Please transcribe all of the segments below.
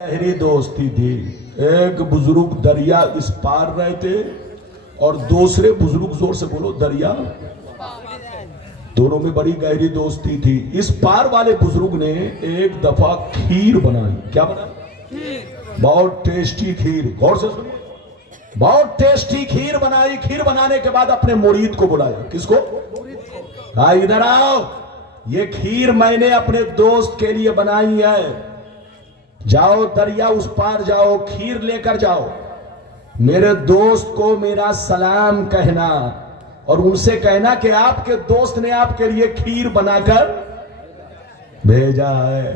गहरी दोस्ती थी। एक बुजुर्ग दरिया इस पार रहे थे और दूसरे बुजुर्ग, जोर से बोलो, दरिया, दोनों में बड़ी गहरी दोस्ती थी। इस पार वाले बुजुर्ग ने एक दफा खीर बनाई। क्या बनाई? बहुत टेस्टी खीर। गौर से सुनिए, बहुत टेस्टी खीर बनाई। खीर बनाने के बाद अपने मुरीद को बुलाया। किसको? हाँ, इधर आओ, ये खीर मैंने अपने दोस्त के लिए बनाई है। जाओ दरिया उस पार जाओ, खीर लेकर जाओ, मेरे दोस्त को मेरा सलाम कहना और उनसे कहना कि आपके दोस्त ने आपके लिए खीर बनाकर भेजा है।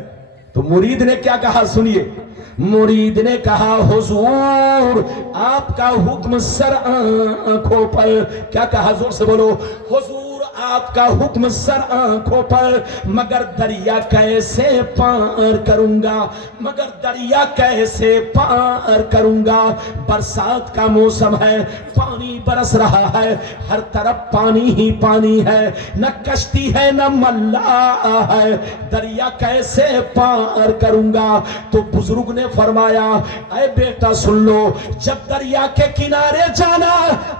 तो मुरीद ने क्या कहा? सुनिए, मुरीद ने कहा, हुजूर आपका हुक्म सर आंखों पर। क्या कहा? जोर से बोलो, हुजूर आपका हुक्म सर आंखों पर, मगर दरिया कैसे पार करूंगा, मगर दरिया कैसे पार करूंगा। बरसात का मौसम है, पानी बरस रहा है, हर तरफ पानी ही पानी है, न कश्ती है न मल्ला है, दरिया कैसे पार करूंगा। तो बुजुर्ग ने फरमाया, ऐ बेटा सुन लो, जब दरिया के किनारे जाना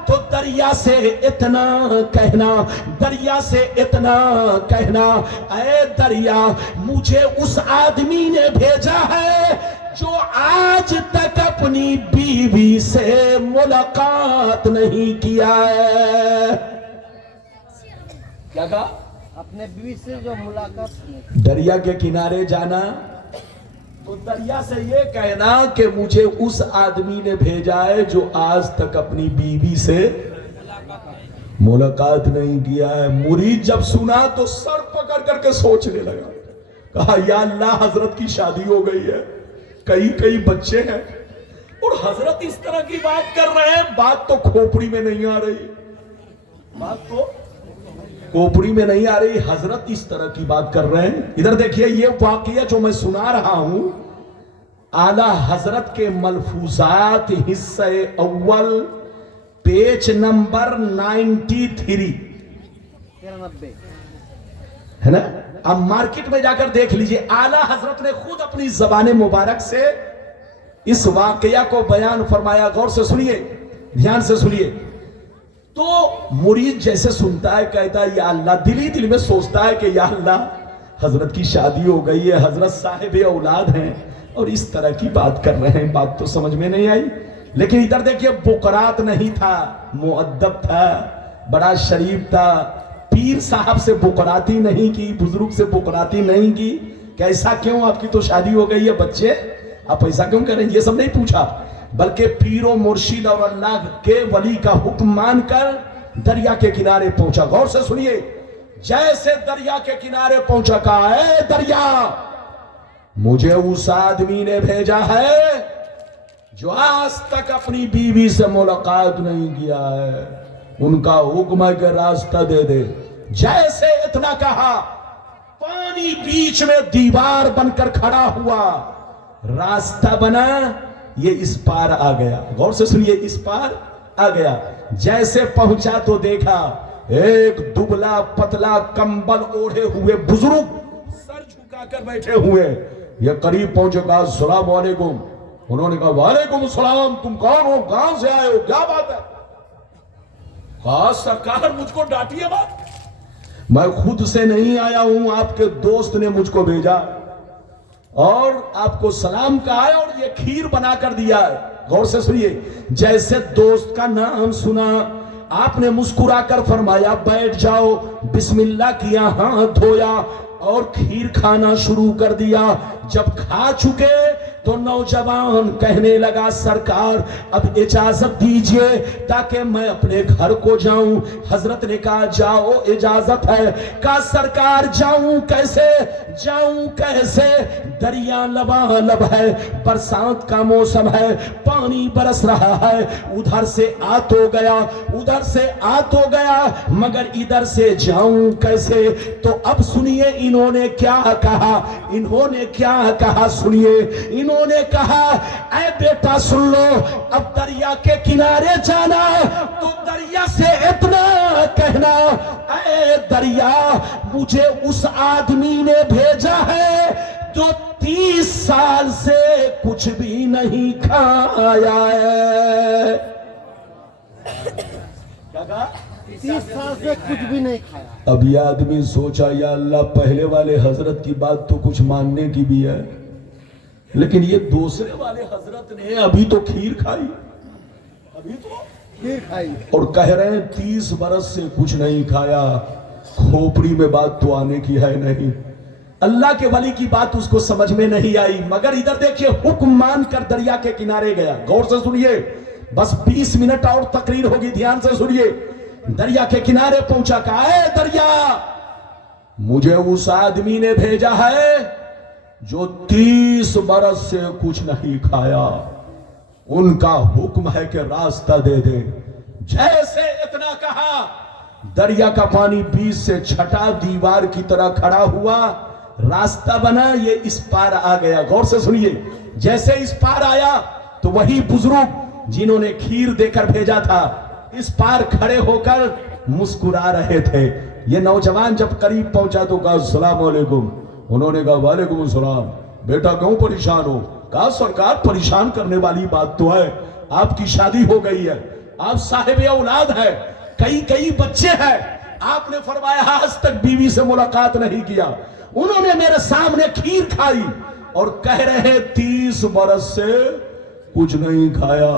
तो दरिया से इतना कहना, दरिया से इतना कहना, ऐ दरिया मुझे उस आदमी ने भेजा है जो आज तक अपनी बीवी से मुलाकात नहीं किया है। क्या कहा? अपने बीवी से जो मुलाकात की। दरिया के किनारे जाना तो दरिया से ये कहना कि मुझे उस आदमी ने भेजा है जो आज तक अपनी बीवी से मुलाकात नहीं किया है। मुरीद जब सुना तो सर पकड़ करके सोचने लगा, कहा या अल्लाह, हजरत की शादी हो गई है, कई कई बच्चे हैं और हजरत इस तरह की बात कर रहे हैं। बात तो खोपड़ी में नहीं आ रही, बात तो खोपड़ी में नहीं आ रही, हजरत इस तरह की बात कर रहे हैं। इधर देखिए, ये वाकया जो मैं सुना रहा हूं, आला हजरत के मलफूजात हिस्से अव्वल पेज नंबर 93 है ना। अब मार्केट में जाकर देख लीजिए, आला हजरत ने खुद अपनी जबान मुबारक से इस वाकया को बयान फरमाया। गौर से सुनिए, ध्यान से सुनिए। तो मुरीद जैसे सुनता है, कहता है या अल्लाह, दिल ही दिल में सोचता है कि या अल्लाह, हजरत की शादी हो गई है, हजरत साहिब औलाद हैं और इस तरह की बात कर रहे हैं, बात तो समझ में नहीं आई। लेकिन इधर देखिए, बुकरात नहीं था, मुअद्दब था, बड़ा शरीफ था। पीर साहब से बुकराती नहीं की, बुजुर्ग से बुकराती नहीं की। कैसा क्यों? आपकी तो शादी हो गई है, बच्चे, आप ऐसा क्यों करें? ये सब नहीं पूछा, बल्कि पीरो मुर्शिद और अल्लाह के वली का हुक्म मानकर दरिया के किनारे पहुंचा। गौर से सुनिए, जैसे दरिया के किनारे पहुंचा, कहा, है दरिया, मुझे उस आदमी ने भेजा है जो आज तक अपनी बीवी से मुलाकात नहीं किया है, उनका हुक्म है कि रास्ता दे दे। जैसे इतना कहा, पानी बीच में दीवार बनकर खड़ा हुआ, रास्ता बना, ये इस पार आ गया। गौर से सुनिए, इस पार आ गया। जैसे पहुंचा तो देखा एक दुबला पतला कंबल ओढ़े हुए बुजुर्ग सर झुकाकर बैठे हुए। ये करीब पहुंचे, कहा अस्सलाम वालेकुम। उन्होंने कहा वालेकुम सलाम, तुम कौन हो, कहां से आए हो, क्या बात है? कहा सरकार मुझको डांटिए बात, मैं खुद से नहीं आया हूं, आपके दोस्त ने मुझको भेजा और आपको सलाम कहा है और ये खीर बना कर दिया है। गौर से सुनिए, जैसे दोस्त का नाम सुना, आपने मुस्कुराकर फरमाया बैठ जाओ, बिस्मिल्लाह किया, हाथ धोया और खीर खाना शुरू कर दिया। जब खा चुके तो नौजवान कहने लगा, सरकार अब इजाजत दीजिए ताकि मैं अपने घर को जाऊं। हजरत ने कहा जाओ, इजाजत है। कहा सरकार जाऊं कैसे, जाऊं कैसे, दरिया लबालब है, बरसात का मौसम है, पानी बरस रहा है, उधर से आ तो गया, उधर से आ तो गया, मगर इधर से जाऊं कैसे। तो अब सुनिए इन्होंने क्या कहा, इन्होंने क्या कहा, सुनिए। इन्होंने कहा, ऐ बेटा सुन लो, अब दरिया के किनारे जाना तो दरिया से इतना कहना, ऐ दरिया मुझे उस आदमी ने भेजा है जो 30 साल से कुछ कुछ भी नहीं खाया है। क्या कहा? 30 साल से कुछ भी नहीं खाया। अब ये आदमी सोचा या अल्लाह पहले वाले हजरत की बात तो कुछ मानने की भी है, लेकिन ये दूसरे वाले हजरत ने अभी तो खीर खाई, अभी तो खीर खाई और कह रहे हैं 30 बरस से कुछ नहीं खाया। खोपड़ी में बात तो आने की है नहीं। अल्लाह के वली की बात उसको समझ में नहीं आई, मगर इधर देखिए हुक्म मान कर दरिया के किनारे गया। गौर से सुनिए, बस 20 मिनट और तकरीर होगी, ध्यान से सुनिए। दरिया के किनारे पहुंचा, कहा है दरिया, मुझे उस आदमी ने भेजा है जो 30 बरस से कुछ नहीं खाया, उनका हुक्म है कि रास्ता दे दे। जैसे इतना कहा, दरिया का पानी बीच से छटा दीवार की तरह खड़ा हुआ, रास्ता बना, ये इस पार आ गया। गौर से सुनिए, जैसे इस पार आया तो वही बुजुर्ग जिन्होंने खीर देकर भेजा था इस पार खड़े होकर मुस्कुरा रहे थे। ये नौजवान जब करीब पहुंचा तो कहा अस्सलाम वालेकुम। उन्होंने कहा वालेकुम अस्सलाम। बेटा क्यों परेशान हो? कहा सरकार परेशान करने वाली बात तो है, आपकी शादी हो गई है, आप साहिब औलाद है, कई बच्चे हैं, आपने फरमाया आज तक बीवी से मुलाकात नहीं किया। उन्होंने मेरे सामने खीर खाई और कह रहे 30 बरस से कुछ नहीं खाया,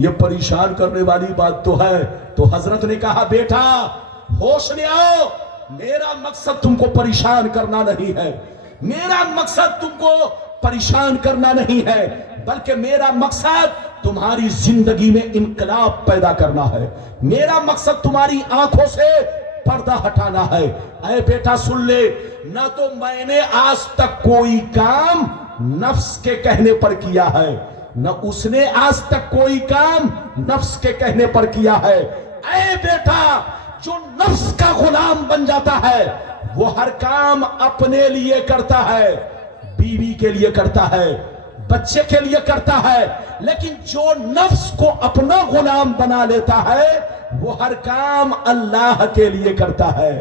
ये परेशान करने वाली बात तो है। तो हजरत ने कहा बेटा होश में आओ, मेरा मकसद तुमको परेशान करना नहीं है, मेरा मकसद तुमको परेशान करना नहीं है, बल्कि मेरा मकसद तुम्हारी जिंदगी में इनकलाब पैदा करना है, मेरा मकसद तुम्हारी आंखों से पर्दा हटाना है। ऐ बेटा सुन ले, ना तो मैंने आज तक कोई काम नफ्स के कहने पर किया है, न उसने आज तक कोई काम नफ्स के कहने पर किया है। ऐ बेटा, जो नफ्स का गुलाम बन जाता है वो हर काम अपने लिए करता है, बीवी के लिए करता है, बच्चे के लिए करता है, लेकिन जो नफ्स को अपना गुलाम बना लेता है वो हर काम अल्लाह के लिए करता है,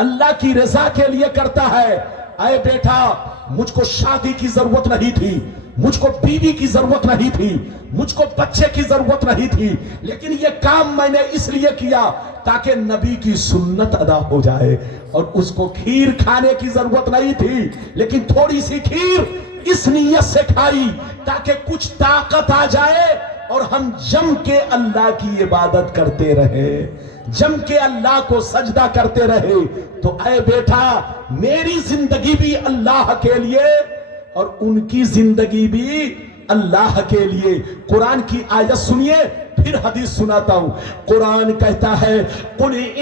अल्लाह की रजा के लिए करता है। ऐ बेटा, मुझको शादी की जरूरत नहीं थी, मुझको बीवी की जरूरत नहीं थी, मुझको बच्चे की जरूरत नहीं थी, लेकिन ये काम मैंने इसलिए किया ताकि नबी की सुन्नत अदा हो जाए। और उसको खीर खाने की जरूरत नहीं थी, लेकिन थोड़ी सी खीर इस नीयत से खाई ताकि कुछ ताकत आ जाए और हम जम के अल्लाह की इबादत करते रहे, जम के अल्लाह को सजदा करते रहे। तो ऐ बेटा, मेरी जिंदगी भी अल्लाह के लिए और उनकी जिंदगी भी अल्लाह के लिए। कुरान की आयत सुनिए, फिर हदीस सुनाता हूं। कुरान कहता है कुल